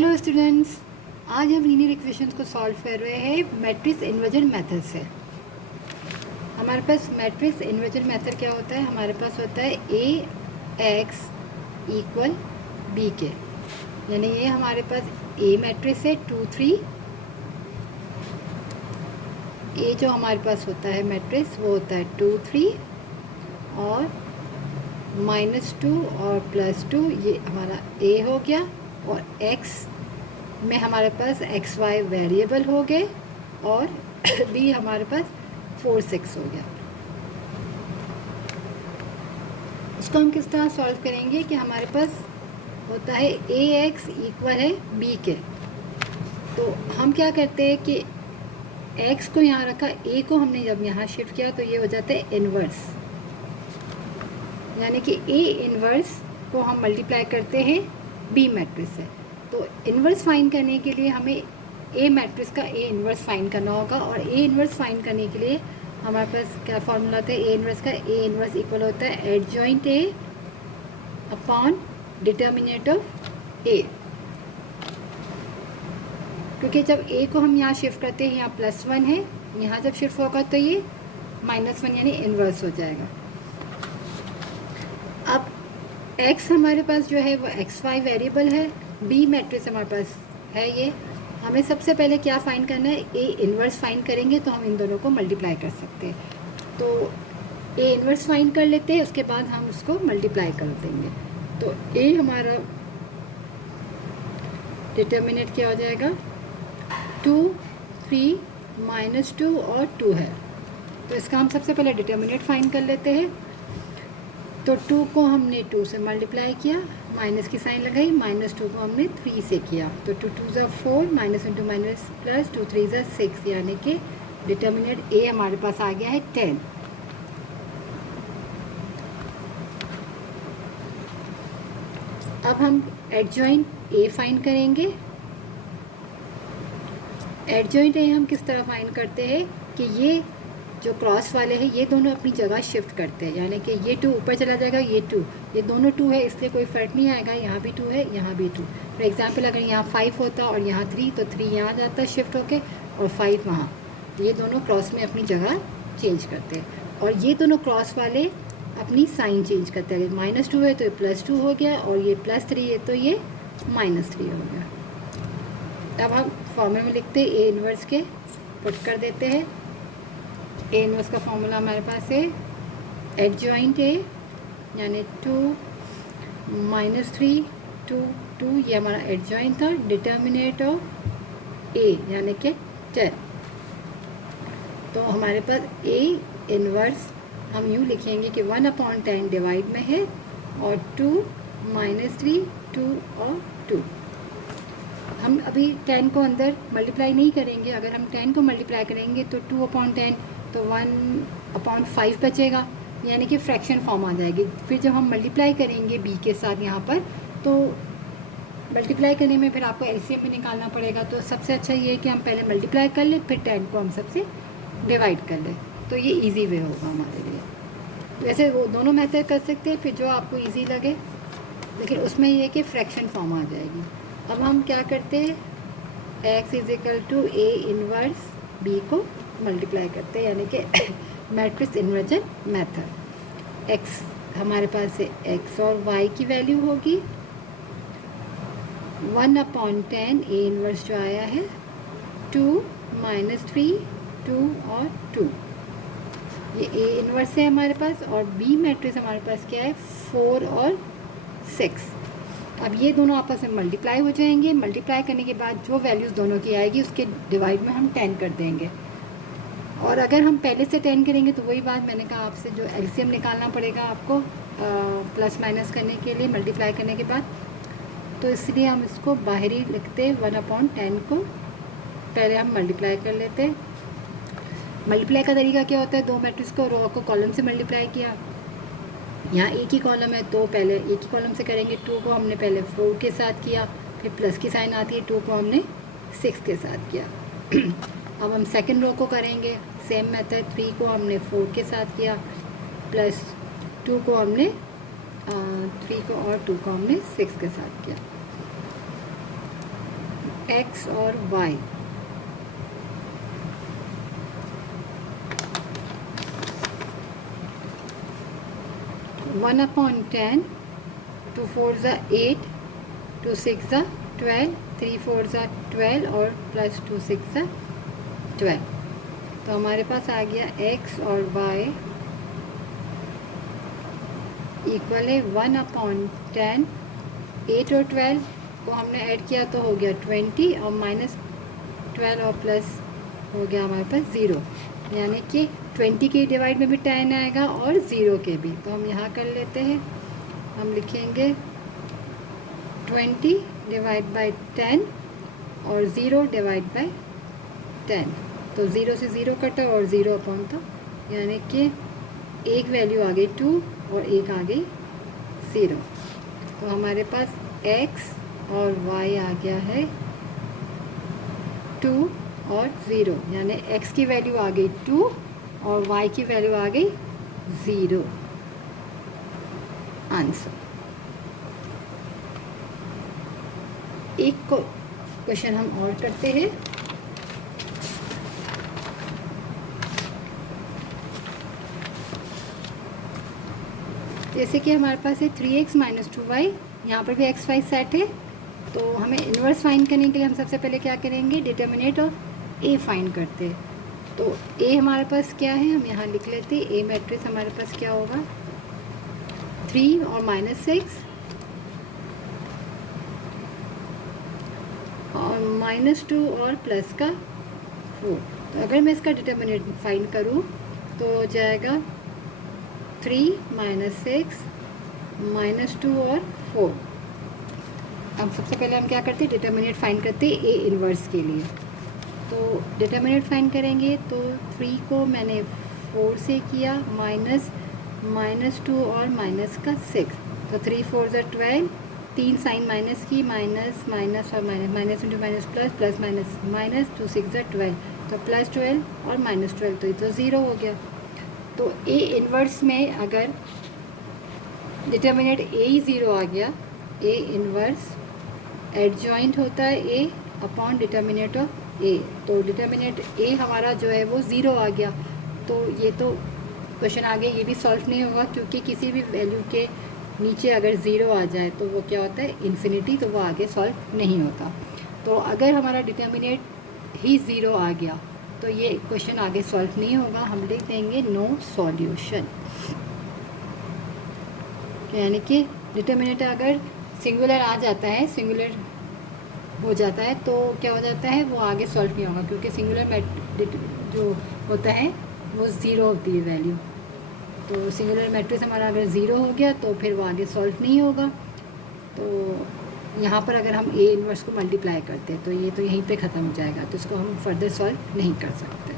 Hello students, आज हम linear equations को सॉल्व कर रहे हैं मैट्रिक्स इन्वर्जन मेथड से। हमारे पास मैट्रिक्स इन्वर्जन मेथड क्या होता है? हमारे पास होता है ए एक्स इक्वल बी के, यानी ये हमारे पास ए मैट्रिक्स है 2 3। ए जो हमारे पास होता है मैट्रिक्स वो होता है 2 3 और -2 और +2, ये हमारा ए हो गया। और एक्स में हमारे पास एक्स वाई वेरिएबल हो गए और बी हमारे पास 4 6 हो गया। इसको हम किस तरह सॉल्व करेंगे कि हमारे पास होता है ए एक्स इक्वल है बी के। तो हम क्या करते हैं कि एक्स को यहाँ रखा, ए को हमने जब यहाँ शिफ्ट किया तो ये हो जाता है इन्वर्स, यानी कि ए इन्वर्स को हम मल्टीप्लाई करते हैं बी मैट्रिक्स से। तो इन्वर्स फाइंड करने के लिए हमें ए मैट्रिक्स का ए इन्वर्स फाइंड करना होगा, और ए इन्वर्स फाइंड करने के लिए हमारे पास क्या फॉर्मूला होता है ए इन्वर्स का? ए इन्वर्स इक्वल होता है adjoint A upon determinant of A. क्योंकि जब ए को हम यहाँ शिफ्ट करते हैं, यहाँ +1 है, यहाँ जब शिफ्ट होगा तो ये -1 यानी इन्वर्स हो जाएगा। अब x हमारे पास जो है वो एक्स वाई वेरिएबल है, बी मैट्रिक्स हमारे पास है ये। हमें सबसे पहले क्या फाइंड करना है? ए इन्वर्स फाइंड करेंगे तो हम इन दोनों को मल्टीप्लाई कर सकते हैं। तो ए इन्वर्स फाइंड कर लेते हैं, उसके बाद हम उसको मल्टीप्लाई कर देंगे। तो ए हमारा डिटर्मिनेंट क्या हो जाएगा? 2 3 -2 और 2 है। तो इसका हम सबसे पहले डिटर्मिनेंट फाइंड कर लेते हैं। तो 2 को हमने 2 से मल्टीप्लाई किया, माइनस की साइन लगाई, -2 को हमने 3 से किया, तो 2 2 ज़ा 4, -2 2 3 ज़ा 6, यानी कि डिटर्मिनेंट ए हमारे पास आ गया है 10। अब हम एडजॉइंट ए फाइंड करेंगे। एडजॉइंट ए हम किस तरह फाइंड करते हैं कि ये जो क्रॉस वाले हैं ये दोनों अपनी जगह शिफ्ट करते हैं, यानी कि ये 2 ऊपर चला जाएगा, ये दोनों 2 है, इसलिए कोई फ़र्क नहीं आएगा। यहाँ भी 2 है, यहाँ भी 2। फॉर एग्जांपल अगर यहाँ 5 होता और यहाँ 3, तो 3 यहाँ जाता शिफ्ट होके और 5 वहाँ। ये दोनों क्रॉस में अपनी जगह चेंज करते हैं, और ये दोनों क्रॉस वाले अपनी साइन चेंज करते हैं। अगर -2 है तो ये +2 हो गया, और ये +3 है तो ये -3 हो गया। अब हम फॉर्मूले में लिखते हैं ए इन्वर्स के, पुट कर देते हैं। ए इन्वर्स का फॉर्मूला हमारे पास है एडजॉइंट ए, यानी 2 -3 2 2, ये हमारा एडजॉइंट था। डिटर्मिनेंट ऑफ ए यानी कि 10। तो हमारे पास ए इन्वर्स हम यूँ लिखेंगे कि 1/10 डिवाइड में है, और 2 -3 2 और 2। हम अभी 10 को अंदर मल्टीप्लाई नहीं करेंगे। अगर हम 10 को मल्टीप्लाई करेंगे तो 2/10, तो 1/5 बचेगा, यानी कि फ्रैक्शन फॉर्म आ जाएगी। फिर जब हम मल्टीप्लाई करेंगे बी के साथ यहाँ पर, तो मल्टीप्लाई करने में फिर आपको एलसीएम भी निकालना पड़ेगा। तो सबसे अच्छा ये है कि हम पहले मल्टीप्लाई कर लें, फिर 10 को हम सबसे डिवाइड कर लें, तो ये इजी वे होगा हमारे लिए। वैसे वो दोनों मेथड कर सकते हैं, फिर जो आपको ईजी लगे, लेकिन उसमें ये कि फ्रैक्शन फॉर्म आ जाएगी। अब हम क्या करते हैं, x = ए इन्वर्स बी को मल्टीप्लाई करते हैं, यानी कि मैट्रिक्स इन्वर्जन मेथड। x हमारे पास से x और y की वैल्यू होगी 1/10 ए इन्वर्स जो आया है 2 -3 2 और 2, ये ए इन्वर्स है हमारे पास। और बी मैट्रिक्स हमारे पास क्या है? 4 और 6। अब ये दोनों आपस में मल्टीप्लाई हो जाएंगे। मल्टीप्लाई करने के बाद जो वैल्यूज़ दोनों की आएगी उसके डिवाइड में हम 10 कर देंगे। और अगर हम पहले से 10 करेंगे तो वही बात मैंने कहा आपसे, जो एलसीएम निकालना पड़ेगा आपको प्लस माइनस करने के लिए, मल्टीप्लाई करने के बाद। तो इसलिए हम इसको बाहरी लिखते हैं, 1/10 को पहले हम मल्टीप्लाई कर लेते हैं। मल्टीप्लाई का तरीका क्या होता है? 2 मैट्रिक्स को रो को कॉलम से मल्टीप्लाई किया। यहाँ एक ही कॉलम है तो पहले एक ही कॉलम से करेंगे। 2 को हमने पहले 4 के साथ किया, फिर प्लस की साइन आती है, 2 को हमने 6 के साथ किया। अब हम सेकंड रो को करेंगे, सेम मेथड। 3 को हमने 4 के साथ किया, प्लस 2 को हमने 3 को और 2 को हमने 6 के साथ किया। x और y। वन अपॉन 10, 2 4 ज़ा 8, 2 6 ज़ा 12, 3 4 ज़ा 12 और प्लस 2 6 ज़ा 12। तो हमारे पास आ गया x और y इक्वल है 1 अपॉन 10, 8 और 12 को हमने ऐड किया तो हो गया 20 और माइनस 12 और प्लस हो गया हमारे पास 0, यानी कि 20 के डिवाइड में भी 10 आएगा और 0 के भी। तो हम यहाँ कर लेते हैं, हम लिखेंगे 20 डिवाइड बाई 10 और 0 डिवाइड बाई 10। तो 0 से 0 कटा और 0 अपॉन था, यानी कि एक वैल्यू आ गई 2 और एक आ गई 0। तो हमारे पास x और y आ गया है 2 और 0, यानी x की वैल्यू आ गई 2 और y की वैल्यू आ गई 0। आंसर। एक क्वेश्चन हम और करते हैं। जैसे कि हमारे पास है 3x माइनस 2y, यहाँ पर भी x y सेट है। तो हमें इन्वर्स फाइंड करने के लिए हम सबसे पहले क्या करेंगे, डिटर्मिनेंट ऑफ a फाइंड करते हैं। तो a हमारे पास क्या है, हम यहाँ लिख लेते हैं। a मैट्रिक्स हमारे पास क्या होगा, 3 और -6 और -2 और प्लस का 4। तो अगर मैं इसका डिटर्मिनेंट फाइंड करूँ तो हो जाएगा 3 -6 -2 और 4। अब सबसे पहले हम क्या करते हैं, डिटर्मिनेंट फाइंड करते हैं ए इन्वर्स के लिए। तो डिटर्मिनेंट फाइंड करेंगे तो 3 को मैंने 4 से किया, -2 और माइनस का 6। तो 3 4 ज़ा 12, 3 साइन माइनस की, माइनस माइनस और minus, minus into minus plus, plus minus minus, 2 6 ज़ा 12, तो प्लस 12 और माइनस 12, तो ये तो 0 हो गया। तो ए इन्वर्स में अगर डिटर्मिनेंट ए ही 0 आ गया, ए इन्वर्स एडजॉइंट होता है ए अपॉन डिटर्मिनेंट ऑफ ए। तो डिटर्मिनेंट ए हमारा जो है वो 0 आ गया। तो ये तो क्वेश्चन आगे ये भी सॉल्व नहीं होगा, क्योंकि किसी भी वैल्यू के नीचे अगर 0 आ जाए तो वो क्या होता है, इन्फिनिटी, तो वो आगे सॉल्व नहीं होता। तो अगर हमारा डिटर्मिनेंट ही 0 आ गया तो ये क्वेश्चन आगे सॉल्व नहीं होगा, हम लिख देंगे नो सॉल्यूशन। यानी कि डिटर्मिनेंट अगर सिंगुलर आ जाता है, सिंगुलर हो जाता है, तो क्या हो जाता है, वो आगे सॉल्व नहीं होगा, क्योंकि सिंगुलर जो होता है वो 0 होती है वैल्यू। तो सिंगुलर मैट्रिक्स हमारा अगर 0 हो गया तो फिर वो आगे सॉल्व नहीं होगा। तो यहाँ पर अगर हम ए इन्वर्स को मल्टीप्लाई करते हैं तो ये तो यहीं पे ख़त्म हो जाएगा, तो इसको हम फर्दर सॉल्व नहीं कर सकते।